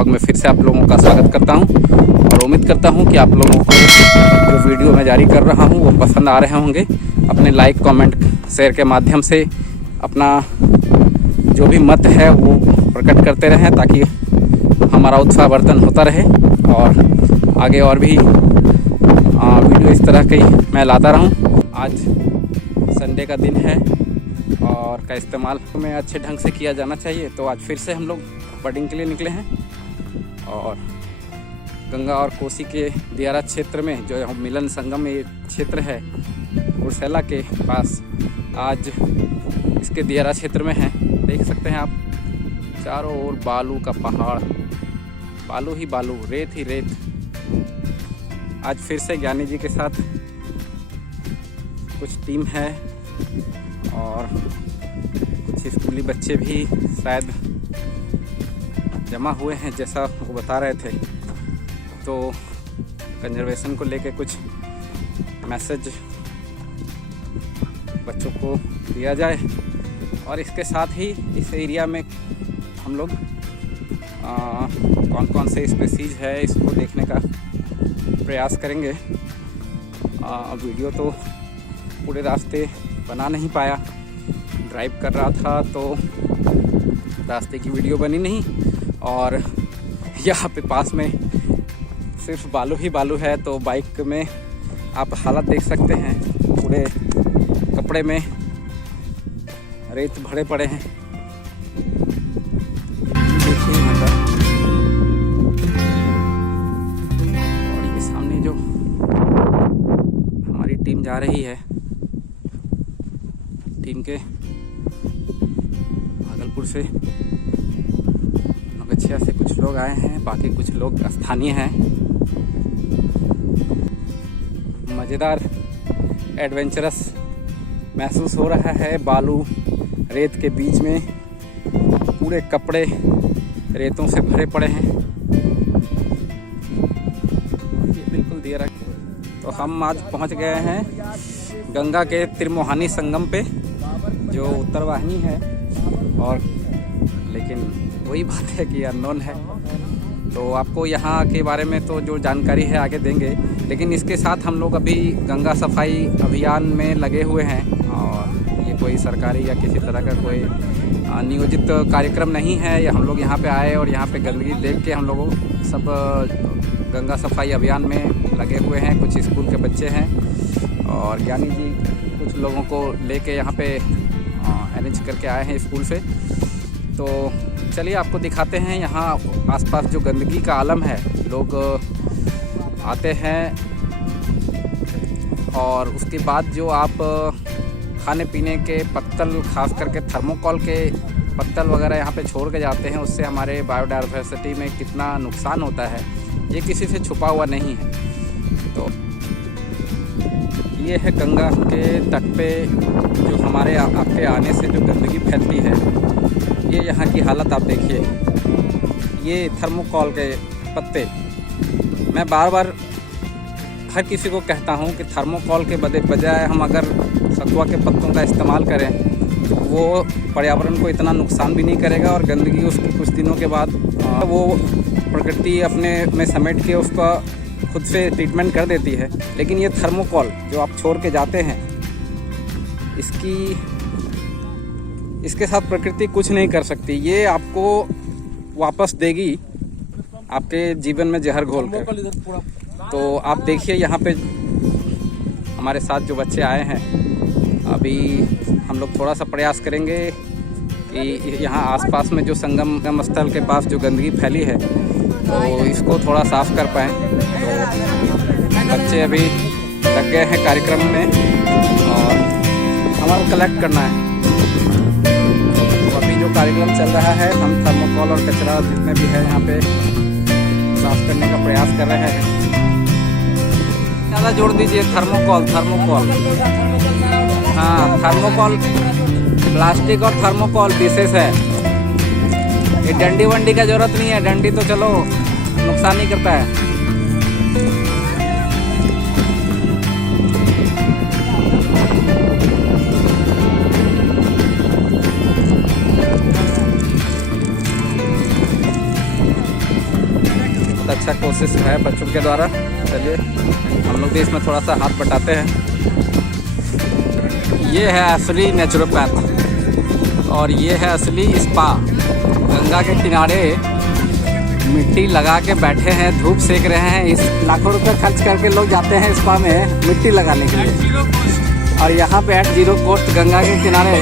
Blog में फिर से आप लोगों का स्वागत करता हूं और उम्मीद करता हूं कि आप लोगों को जो वीडियो मैं जारी कर रहा हूं वो पसंद आ रहे होंगे। अपने लाइक कमेंट शेयर के माध्यम से अपना जो भी मत है वो प्रकट करते रहें ताकि हमारा उत्साहवर्धन होता रहे और आगे और भी वीडियो इस तरह की मैं लाता रहूं। आज संडे का दिन है और का इस्तेमाल में अच्छे ढंग से किया जाना चाहिए, तो आज फिर से हम लोग बडिंग के लिए निकले हैं और गंगा और कोसी के दियारा क्षेत्र में जो मिलन संगम ये क्षेत्र है उड़सैला के पास, आज इसके दियारा क्षेत्र में है। देख सकते हैं आप चारों ओर बालू का पहाड़, बालू ही बालू, रेत ही रेत। आज फिर से ज्ञानी जी के साथ कुछ टीम है और कुछ स्कूली बच्चे भी शायद जमा हुए हैं जैसा वो बता रहे थे। तो कंजर्वेशन को लेके कुछ मैसेज बच्चों को दिया जाए और इसके साथ ही इस एरिया में हम लोग कौन कौन से स्पीसीज है इसको देखने का प्रयास करेंगे। वीडियो तो पूरे रास्ते बना नहीं पाया, ड्राइव कर रहा था तो रास्ते की वीडियो बनी नहीं और यहाँ पे पास में सिर्फ बालू ही बालू है। तो बाइक में आप हालत देख सकते हैं, पूरे कपड़े में रेत भरे पड़े हैं। देखिए यहाँ का और ये सामने जो हमारी टीम जा रही है, टीम के भागलपुर से नौगछिया से कुछ लोग आए हैं, बाकी कुछ लोग स्थानीय हैं। मज़ेदार एडवेंचरस महसूस हो रहा है। बालू रेत के बीच में पूरे कपड़े रेतों से भरे पड़े हैं। ये बिल्कुल दिया रहा। तो हम आज पहुंच गए हैं गंगा के त्रिमोहानी संगम पे जो उत्तर वाहिनी है, और लेकिन वही बात है कि अननोन है। तो आपको यहाँ के बारे में तो जो जानकारी है आगे देंगे, लेकिन इसके साथ हम लोग अभी गंगा सफाई अभियान में लगे हुए हैं और ये कोई सरकारी या किसी तरह का कोई नियोजित कार्यक्रम नहीं है। हम लोग यहाँ पे आए और यहाँ पे गंदगी देख के हम लोगों सब गंगा सफाई अभियान में लगे हुए हैं। कुछ स्कूल के बच्चे हैं और ज्ञानी जी कुछ लोगों को लेके यहाँ पे अरेंज करके आए हैं स्कूल से। तो चलिए आपको दिखाते हैं यहाँ आसपास जो गंदगी का आलम है। लोग आते हैं और उसके बाद जो आप खाने पीने के पत्तल, खास करके थर्मोकॉल के पत्तल वगैरह यहाँ पे छोड़ के जाते हैं, उससे हमारे बायोडाइवर्सिटी में कितना नुकसान होता है ये किसी से छुपा हुआ नहीं है। तो ये है गंगा के तट पे जो हमारे आपके आने से जो गंदगी फैलती है, ये यहाँ की हालत आप देखिए। ये थर्मोकॉल के पत्ते, मैं बार बार हर किसी को कहता हूँ कि थर्मोकॉल के बजाय हम अगर सखुआ के पत्तों का इस्तेमाल करें तो वो पर्यावरण को इतना नुकसान भी नहीं करेगा और गंदगी उसकी कुछ दिनों के बाद वो प्रकृति अपने में समेट के उसका खुद से ट्रीटमेंट कर देती है। लेकिन ये थर्मोकॉल जो आप छोड़ के जाते हैं, इसके साथ प्रकृति कुछ नहीं कर सकती। ये आपको वापस देगी आपके जीवन में जहर घोल कर। तो आप देखिए यहाँ पे हमारे साथ जो बच्चे आए हैं, अभी हम लोग थोड़ा सा प्रयास करेंगे कि यहाँ आसपास में जो संगम स्थल के पास जो गंदगी फैली है तो इसको थोड़ा साफ़ कर पाएँ। तो बच्चे अभी लग गए हैं कार्यक्रम में और हमारा कलेक्ट करना है। तो अभी जो कार्यक्रम चल रहा है, हम थर्मोकॉल और कचरा जितने भी है यहाँ पे साफ करने का प्रयास कर रहे हैं। ज़्यादा जोड़ दीजिए थर्मोकॉल। हाँ, थर्मोकॉल प्लास्टिक और थर्मोकॉल विशेष है। ये डंडी वंडी का जरूरत नहीं है, डंडी तो चलो नुकसान नहीं करता है। अच्छा कोशिश है बच्चों के द्वारा। चलिए हम लोग भी इसमें थोड़ा सा हाथ बटाते हैं। ये है असली नेचुरोपैथ और ये है असली स्पा। गंगा के किनारे मिट्टी लगा के बैठे हैं, धूप सेक रहे हैं। इस लाखों रुपए खर्च करके लोग जाते हैं स्पा में मिट्टी लगाने के लिए, और यहाँ पे एट जीरो कॉस्ट गंगा के किनारे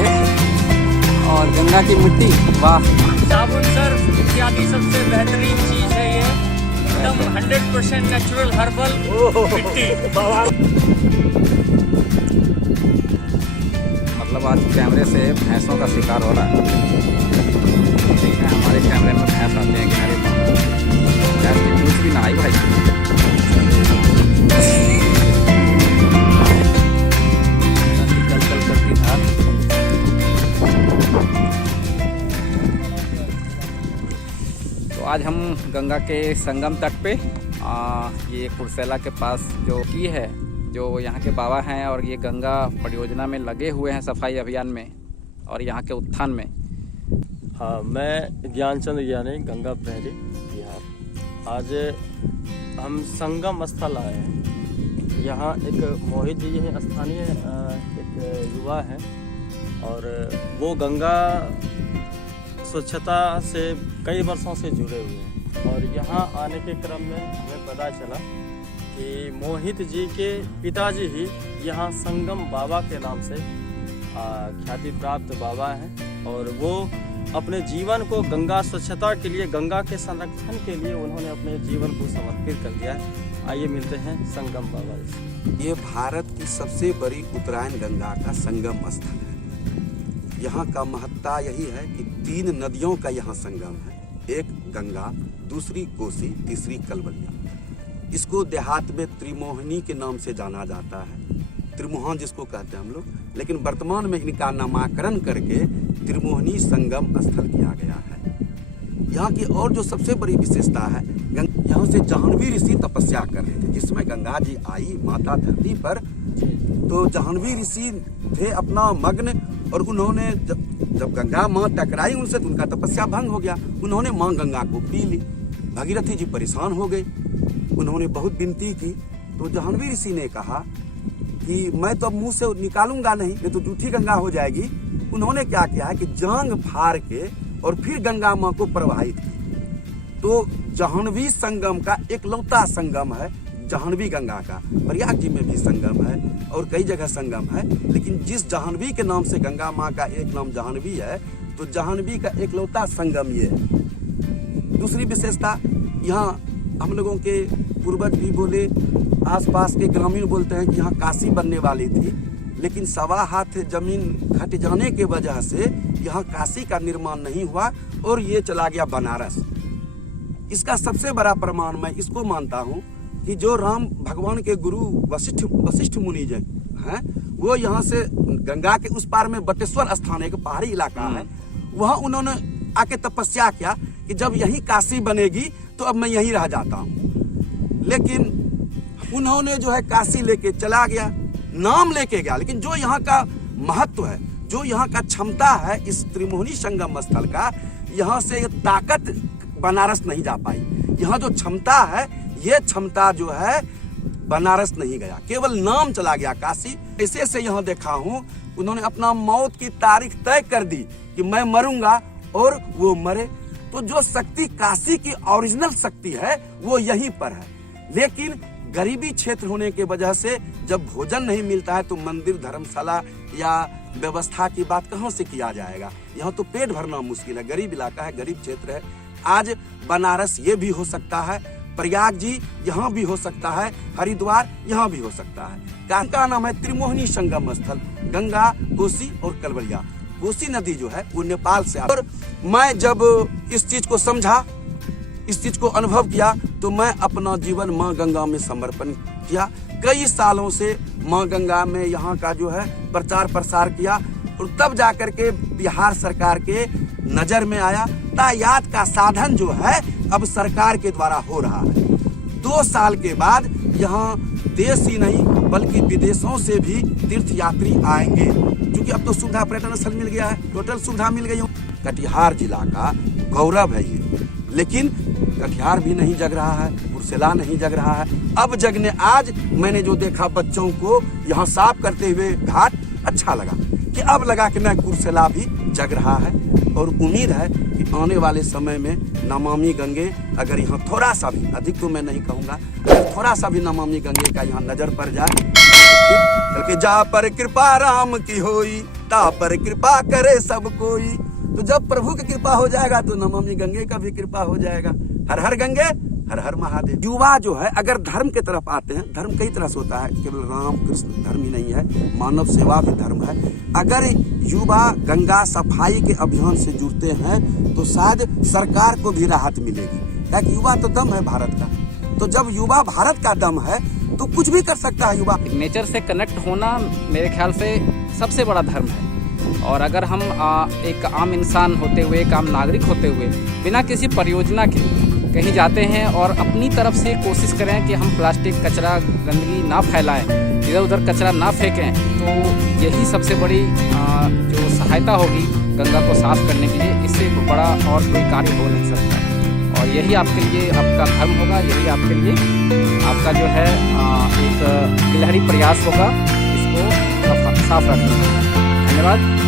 और गंगा की मिट्टी, वाह। साबुन सर्फ इत्यादि सबसे बेहतरीन चीज है ये, एकदम 100% नेचुरल हर्बल मिट्टी। मतलब आज कैमरे से भैंसों का शिकार हो रहा है। ठीक है, हमारे कैमरे में भैंस आते हैं किनारे पर। भैंस की पूंछ भी ना आई भाई। तो आज हम गंगा के संगम तट पे ये कुर्सेला के पास जो की है, जो यहाँ के बाबा हैं और ये गंगा परियोजना में लगे हुए हैं सफाई अभियान में और यहाँ के उत्थान में। हाँ, मैं ज्ञानचंद ज्ञानी, गंगा प्रहरी, बिहार। आज हम संगम स्थल आए हैं। यहाँ एक मोहित जी हैं, स्थानीय एक युवा हैं, और वो गंगा स्वच्छता से कई वर्षों से जुड़े हुए हैं। और यहाँ आने के क्रम में हमें पता चला कि मोहित जी के पिताजी ही यहाँ संगम बाबा के नाम से ख्याति प्राप्त बाबा हैं, और वो अपने जीवन को गंगा स्वच्छता के लिए, गंगा के संरक्षण के लिए उन्होंने अपने जीवन को समर्पित कर दिया है। आइए मिलते हैं संगम बाबा से। ये भारत की सबसे बड़ी उत्तरायण गंगा का संगम स्थल है। यहाँ का महत्ता यही है कि 3 नदियों का यहाँ संगम है। एक गंगा, दूसरी कोसी, तीसरी कलबलिया। इसको देहात में त्रिमोहिनी के नाम से जाना जाता है, त्रिमोहन जिसको कहते हैं हम लोग, लेकिन वर्तमान में इनका नामकरण करके त्रिमोहिनी संगम स्थल किया गया है। यहाँ की और जो सबसे बड़ी विशेषता है, यहाँ से जाह्नवी ऋषि तपस्या कर रहे थे। जिसमें गंगा जी आई माता धरती पर, तो जाह्नवी ऋषि थे अपना मग्न, और उन्होंने जब गंगा माँ टकराई उनसे तो उनका तपस्या भंग हो गया। उन्होंने माँ गंगा को पी ली। भगीरथी जी परेशान हो गए, उन्होंने बहुत विनती की, तो जाह्नवी ऋषि ने कहा कि मैं तो अब मुंह से निकालूंगा नहीं, ये तो जूठी गंगा हो जाएगी। उन्होंने क्या किया है कि जांग फाड़ के और फिर गंगा माँ को प्रवाहित की। तो जाह्नवी संगम का एकलौता संगम है जाह्नवी गंगा का। प्रयाग जी में भी संगम है और कई जगह संगम है, लेकिन जिस जाह्नवी के नाम से गंगा माँ का एक नाम जाह्नवी है, तो जाह्नवी का एकलौता संगम ये है। दूसरी विशेषता, यहाँ हम लोगों के पूर्वज भी बोले, आसपास के ग्रामीण बोलते हैं कि यहाँ काशी बनने वाली थी, लेकिन 1.25 हाथ जमीन घट जाने के वजह से यहाँ काशी का निर्माण नहीं हुआ और ये चला गया बनारस। इसका सबसे बड़ा प्रमाण मैं इसको मानता हूँ कि जो राम भगवान के गुरु वशिष्ठ मुनि जी हैं, वो यहाँ से गंगा के उस पार में बटेश्वर स्थान एक पहाड़ी इलाका है, वहाँ उन्होंने आके तपस्या किया कि जब यही काशी बनेगी तो अब मैं यहीं रह जाता हूँ। लेकिन उन्होंने जो है काशी लेके चला गया, नाम लेके गया, लेकिन जो यहाँ का महत्व है, जो यहाँ का क्षमता है इस त्रिमोहिनी संगम स्थल का, यहाँ से ताकत बनारस नहीं जा पाई। यहाँ जो क्षमता है, ये क्षमता जो है बनारस नहीं गया, केवल नाम चला गया काशी। ऐसे से यहाँ देखा हूँ, उन्होंने अपना मौत की तारीख तय कर दी कि मैं मरूंगा, और वो मरे। तो जो शक्ति काशी की ओरिजिनल शक्ति है वो यहीं पर है। लेकिन गरीबी क्षेत्र होने के वजह से जब भोजन नहीं मिलता है तो मंदिर, धर्मशाला या व्यवस्था की बात कहाँ से किया जाएगा। यहाँ तो पेट भरना मुश्किल है, गरीब इलाका है, गरीब क्षेत्र है। आज बनारस ये भी हो सकता है, प्रयाग जी यहाँ भी हो सकता है, हरिद्वार यहाँ भी हो सकता है। का नाम है त्रिमोहिनी संगम स्थल, गंगा, कोसी और कलबलिया। कोसी नदी जो है वो नेपाल से और मैं जब इस चीज को समझा, इस चीज को अनुभव किया, तो मैं अपना जीवन माँ गंगा में समर्पण किया। कई सालों से माँ गंगा में यहाँ का जो है प्रचार प्रसार किया, और तब जाकर के बिहार सरकार के नजर में आया। यातायात का साधन जो है अब सरकार के द्वारा हो रहा है। 2 साल के बाद यहाँ देश ही नहीं बल्कि विदेशों से भी तीर्थ यात्री आएंगे, क्योंकि अब तो सुविधा पर्यटन स्थल मिल गया है, टोटल सुविधा मिल गई। कटिहार जिला का गौरव है ये, लेकिन कटिहार भी नहीं जग रहा है, कुर्सेला नहीं जग रहा है। अब जगने आज मैंने जो देखा बच्चों को यहाँ साफ करते हुए घाट, अच्छा लगा कि अब लगा कि न कुर्सेला भी जग रहा है। और उम्मीद है कि आने वाले समय में नमामि गंगे अगर यहाँ थोड़ा सा भी, अधिक तो मैं नहीं कहूँगा, अगर थोड़ा सा भी नमामि गंगे का यहाँ नजर पड़ जाए तो फिर जा पर कृपा राम की होई, ता पर कृपा करे सब कोई। तो जब प्रभु की कृपा हो जाएगा तो नमामि गंगे का भी कृपा हो जाएगा। हर हर गंगे, हर हर महादेव। युवा जो है अगर धर्म की तरफ आते हैं, धर्म कई तरह से होता है, केवल राम कृष्ण धर्म ही नहीं है, मानव सेवा भी धर्म है। अगर युवा गंगा सफाई के अभियान से जुड़ते हैं तो शायद सरकार को भी राहत मिलेगी, ताकि युवा तो दम है भारत का। तो जब युवा भारत का दम है तो कुछ भी कर सकता है युवा। नेचर से कनेक्ट होना मेरे ख्याल से सबसे बड़ा धर्म है। और अगर हम एक आम इंसान होते हुए, एक आम नागरिक होते हुए, बिना किसी परियोजना के कहीं जाते हैं और अपनी तरफ से कोशिश करें कि हम प्लास्टिक, कचरा, गंदगी ना फैलाएं, इधर उधर कचरा ना फेंकें, तो यही सबसे बड़ी जो सहायता होगी गंगा को साफ करने के लिए। इससे बड़ा और कोई कार्य हो नहीं सकता। और यही आपके लिए आपका धर्म होगा, यही आपके लिए आपका जो है एक गिलहरी प्रयास होगा इसको साफ रखने का। धन्यवाद।